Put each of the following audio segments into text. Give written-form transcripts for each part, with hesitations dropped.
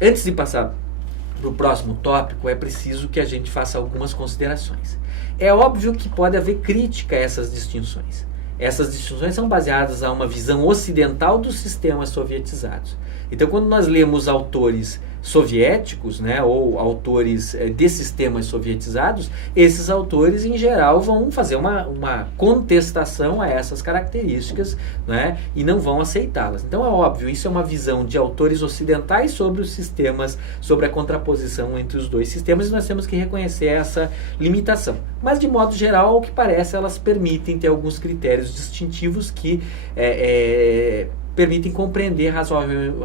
Antes de passar para o próximo tópico, é preciso que a gente faça algumas considerações. É óbvio que pode haver crítica a essas distinções. Essas distinções são baseadas a uma visão ocidental dos sistemas sovietizados. Então, quando nós lemos autores soviéticos, né, ou autores de sistemas sovietizados, esses autores, em geral, vão fazer uma contestação a essas características, né, e não vão aceitá-las. Então, é óbvio, isso é uma visão de autores ocidentais sobre os sistemas, sobre a contraposição entre os dois sistemas, e nós temos que reconhecer essa limitação. Mas, de modo geral, ao que parece, elas permitem ter alguns critérios distintivos que permitem compreender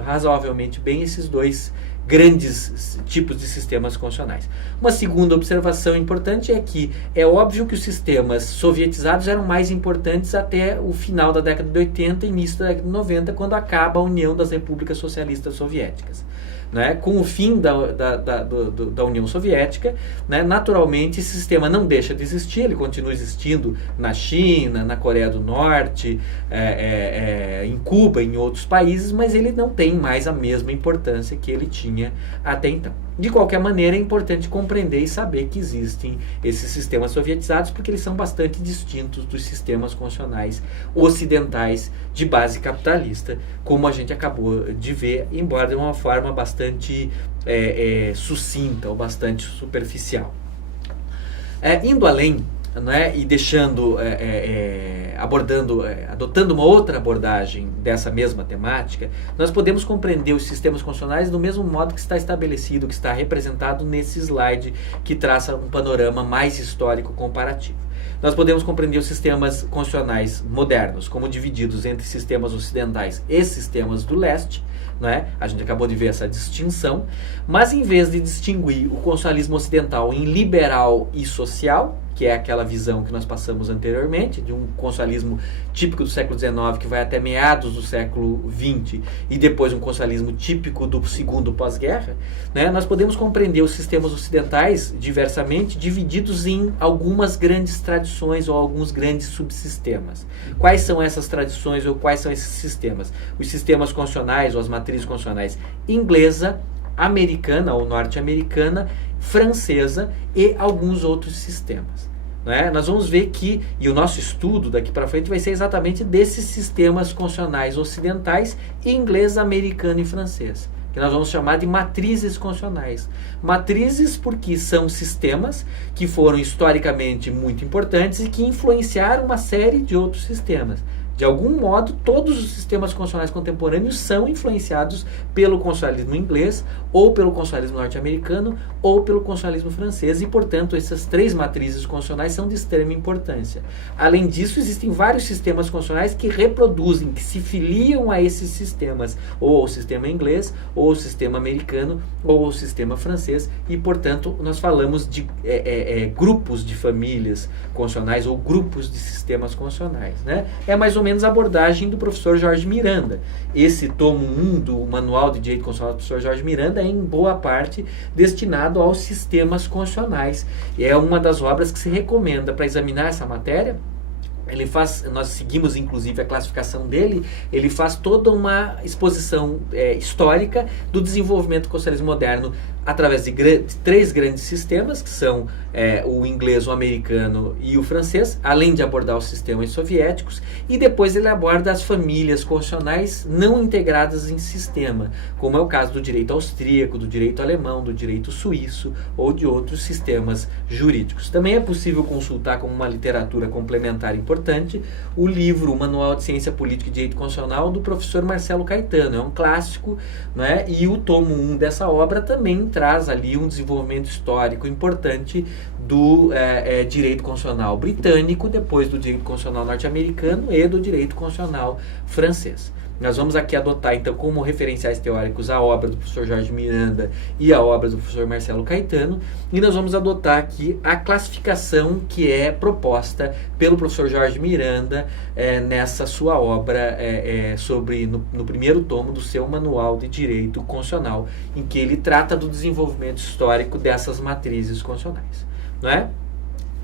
razoavelmente bem esses dois grandes tipos de sistemas constitucionais. Uma segunda observação importante é que é óbvio que os sistemas sovietizados eram mais importantes até o final da década de 80 e início da década de 90, quando acaba a União das Repúblicas Socialistas Soviéticas. Né? Com o fim da União Soviética, né? Naturalmente esse sistema não deixa de existir, ele continua existindo na China, na Coreia do Norte, em Cuba, em outros países, mas ele não tem mais a mesma importância que ele tinha até então. De qualquer maneira, é importante compreender e saber que existem esses sistemas sovietizados, porque eles são bastante distintos dos sistemas constitucionais ocidentais de base capitalista, como a gente acabou de ver, embora de uma forma bastante sucinta ou bastante superficial. Indo além, né, e deixando, adotando uma outra abordagem dessa mesma temática, nós podemos compreender os sistemas constitucionais do mesmo modo que está estabelecido, que está representado nesse slide que traça um panorama mais histórico comparativo. Nós podemos compreender os sistemas constitucionais modernos como divididos entre sistemas ocidentais e sistemas do leste, não é? A gente acabou de ver essa distinção, mas em vez de distinguir o constitucionalismo ocidental em liberal e social, que é aquela visão que nós passamos anteriormente, de um constitucionalismo típico do século XIX, que vai até meados do século XX, e depois um constitucionalismo típico do segundo pós-guerra, né, nós podemos compreender os sistemas ocidentais, diversamente, divididos em algumas grandes tradições ou alguns grandes subsistemas. Quais são essas tradições ou quais são esses sistemas? Os sistemas constitucionais ou as matrizes constitucionais inglesa, americana ou norte-americana, francesa e alguns outros sistemas. Né? Nós vamos ver que, e o nosso estudo daqui para frente vai ser exatamente desses sistemas constitucionais ocidentais, inglês, americano e francês, que nós vamos chamar de matrizes constitucionais. Matrizes porque são sistemas que foram historicamente muito importantes e que influenciaram uma série de outros sistemas. De algum modo, todos os sistemas constitucionais contemporâneos são influenciados pelo constitucionalismo inglês, ou pelo constitucionalismo norte-americano, ou pelo constitucionalismo francês, e, portanto, essas três matrizes constitucionais são de extrema importância. Além disso, existem vários sistemas constitucionais que reproduzem, que se filiam a esses sistemas, ou ao sistema inglês, ou ao sistema americano, ou ao sistema francês, e, portanto, nós falamos de grupos de famílias constitucionais, ou grupos de sistemas constitucionais. Né? É mais ou menos a abordagem do professor Jorge Miranda. Esse tomo 1 do Manual de Direito Constitucional do professor Jorge Miranda é, em boa parte, destinado aos sistemas constitucionais. E é uma das obras que se recomenda para examinar essa matéria. Nós seguimos inclusive a classificação dele, ele faz toda uma exposição histórica do desenvolvimento do constitucionalismo moderno através de três grandes sistemas, que são o inglês, o americano e o francês, além de abordar os sistemas soviéticos, e depois ele aborda as famílias constitucionais não integradas em sistema, como é o caso do direito austríaco, do direito alemão, do direito suíço ou de outros sistemas jurídicos. Também é possível consultar como uma literatura complementar importante o livro O Manual de Ciência Política e Direito Constitucional do professor Marcelo Caetano. É um clássico, né? E o tomo 1 dessa obra também traz ali um desenvolvimento histórico importante do direito constitucional britânico, depois do direito constitucional norte-americano e do direito constitucional francês. Nós vamos aqui adotar, então, como referenciais teóricos a obra do professor Jorge Miranda e a obra do professor Marcelo Caetano, e nós vamos adotar aqui a classificação que é proposta pelo professor Jorge Miranda nessa sua obra no primeiro tomo do seu Manual de Direito Constitucional, em que ele trata do desenvolvimento histórico dessas matrizes constitucionais. Não é?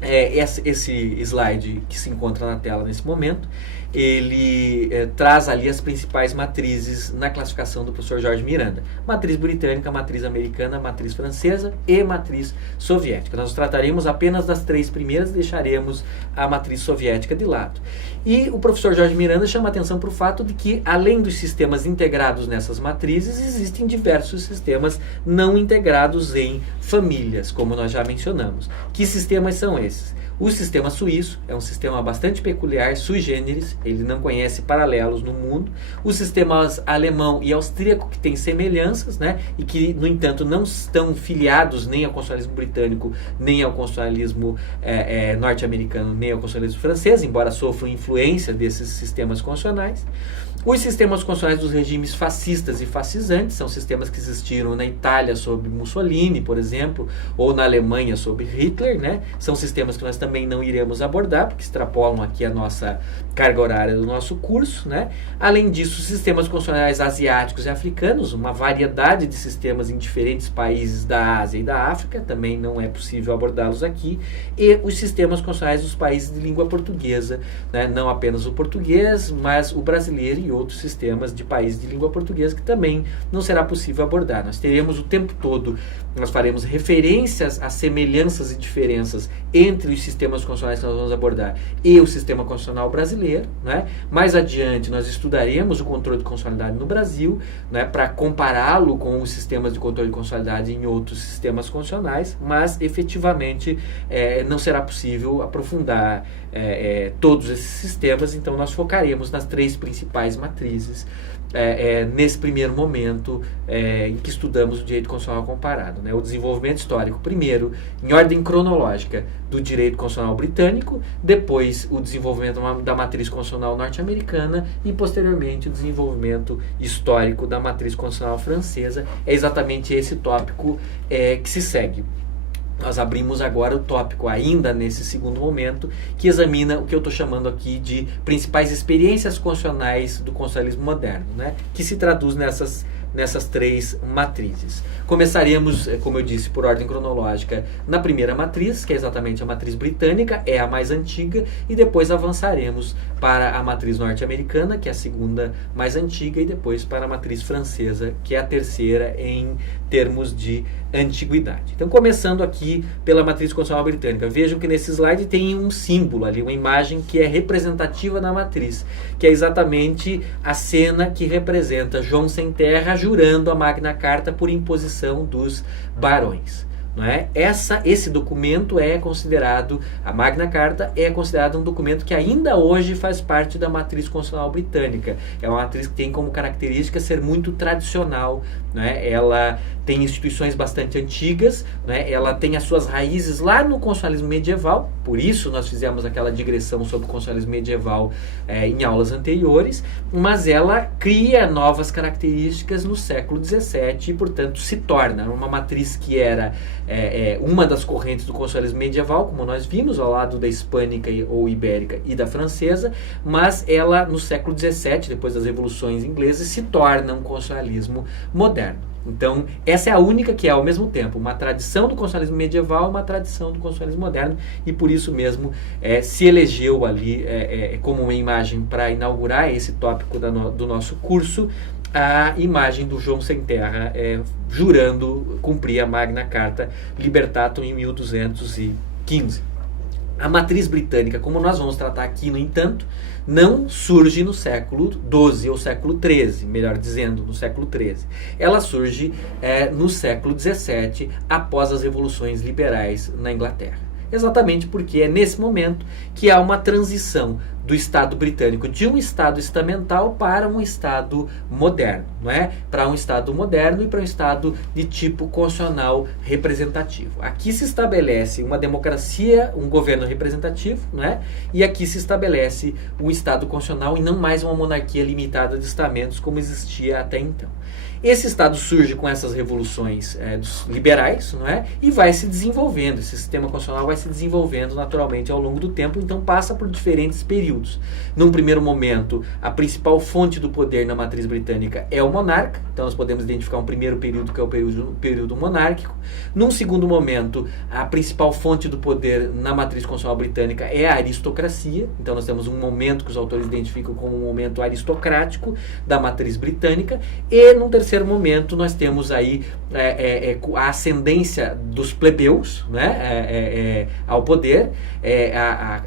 Esse slide que se encontra na tela nesse momento, ele traz ali as principais matrizes na classificação do professor Jorge Miranda. Matriz britânica, matriz americana, matriz francesa e matriz soviética. Nós trataremos apenas das 3 primeiras, deixaremos a matriz soviética de lado. E o professor Jorge Miranda chama atenção para o fato de que, além dos sistemas integrados nessas matrizes, existem diversos sistemas não integrados em famílias, como nós já mencionamos. Que sistemas são esses? O sistema suíço é um sistema bastante peculiar, sui generis, ele não conhece paralelos no mundo. Os sistemas alemão e austríaco, que têm semelhanças, né, e que, no entanto, não estão filiados nem ao constitucionalismo britânico, nem ao constitucionalismo norte-americano, nem ao constitucionalismo francês, embora sofram influência desses sistemas constitucionais. Os sistemas constitucionais dos regimes fascistas e fascisantes são sistemas que existiram na Itália sob Mussolini, por exemplo, ou na Alemanha sob Hitler, né? São sistemas que nós também não iremos abordar, porque extrapolam aqui a nossa carga horária do nosso curso, né? Além disso, sistemas constitucionais asiáticos e africanos, uma variedade de sistemas em diferentes países da Ásia e da África, também não é possível abordá-los aqui, e os sistemas constitucionais dos países de língua portuguesa, né? Não apenas o português, mas o brasileiro e outros sistemas de países de língua portuguesa que também não será possível abordar. Nós teremos o tempo todo, nós faremos referências às semelhanças e diferenças entre os sistemas constitucionais que nós vamos abordar e o sistema constitucional brasileiro, né? Mais adiante nós estudaremos o controle de constitucionalidade no Brasil, né, para compará-lo com os sistemas de controle de constitucionalidade em outros sistemas constitucionais, mas efetivamente não será possível aprofundar todos esses sistemas, então nós focaremos nas 3 principais matrizes nesse primeiro momento em que estudamos o direito constitucional comparado, né? O desenvolvimento histórico, primeiro, em ordem cronológica, do direito constitucional britânico, depois o desenvolvimento da matriz constitucional norte-americana e, posteriormente, o desenvolvimento histórico da matriz constitucional francesa. É exatamente esse tópico que se segue. Nós abrimos agora o tópico, ainda nesse segundo momento, que examina o que eu estou chamando aqui de principais experiências constitucionais do constitucionalismo moderno, né? Que se traduz nessas 3 matrizes. Começaremos, como eu disse, por ordem cronológica, na primeira matriz, que é exatamente a matriz britânica, é a mais antiga, e depois avançaremos para a matriz norte-americana, que é a segunda mais antiga, e depois para a matriz francesa, que é a terceira em termos de antiguidade. Então, começando aqui pela matriz constitucional britânica, vejam que nesse slide tem um símbolo ali, uma imagem que é representativa da matriz, que é exatamente a cena que representa João Sem Terra jurando a Magna Carta por imposição dos barões. Não é? Esse documento é considerado, a Magna Carta é considerado um documento que ainda hoje faz parte da matriz constitucional britânica. É uma matriz que tem como característica ser muito tradicional, não é? Ela tem instituições bastante antigas, não é? Ela tem as suas raízes lá no constitucionalismo medieval, por isso nós fizemos aquela digressão sobre o constitucionalismo medieval em aulas anteriores, mas ela cria novas características no século XVII e, portanto, se torna uma matriz que era uma das correntes do constitucionalismo medieval, como nós vimos, ao lado da hispânica ou ibérica e da francesa, mas ela, no século XVII, depois das revoluções inglesas, se torna um constitucionalismo moderno. Então, essa é a única que é, ao mesmo tempo, uma tradição do constitucionalismo medieval e uma tradição do constitucionalismo moderno, e por isso mesmo se elegeu ali como uma imagem para inaugurar esse tópico do nosso curso, a imagem do João Sem Terra jurando cumprir a Magna Carta Libertatum em 1215. A matriz britânica, como nós vamos tratar aqui, no entanto, não surge no século XII ou século XIII, melhor dizendo, no século XIII. Ela surge no século XVII, após as revoluções liberais na Inglaterra. Exatamente porque é nesse momento que há uma transição do Estado britânico de um Estado estamental para um Estado moderno, não é? Para um Estado moderno e para um Estado de tipo constitucional representativo. Aqui se estabelece uma democracia, um governo representativo, não é? E aqui se estabelece um Estado constitucional e não mais uma monarquia limitada de estamentos como existia até então. Esse Estado surge com essas revoluções dos liberais, não é? E vai se desenvolvendo, esse sistema constitucional vai se desenvolvendo naturalmente ao longo do tempo, então passa por diferentes períodos. períodos. Num primeiro momento, a principal fonte do poder na matriz britânica é o monarca, então nós podemos identificar um primeiro período que é o período monárquico. Num segundo momento, a principal fonte do poder na matriz constitucional britânica é a aristocracia, então nós temos um momento que os autores identificam como um momento aristocrático da matriz britânica, e num terceiro momento nós temos aí a ascendência dos plebeus, né, ao poder,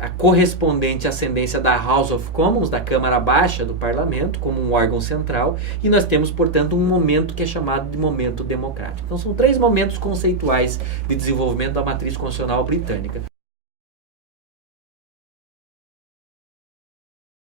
a correspondente ascendência da House of Commons, da Câmara Baixa do Parlamento, como um órgão central, e nós temos, portanto, um momento que é chamado de momento democrático. Então são 3 momentos conceituais de desenvolvimento da matriz constitucional britânica.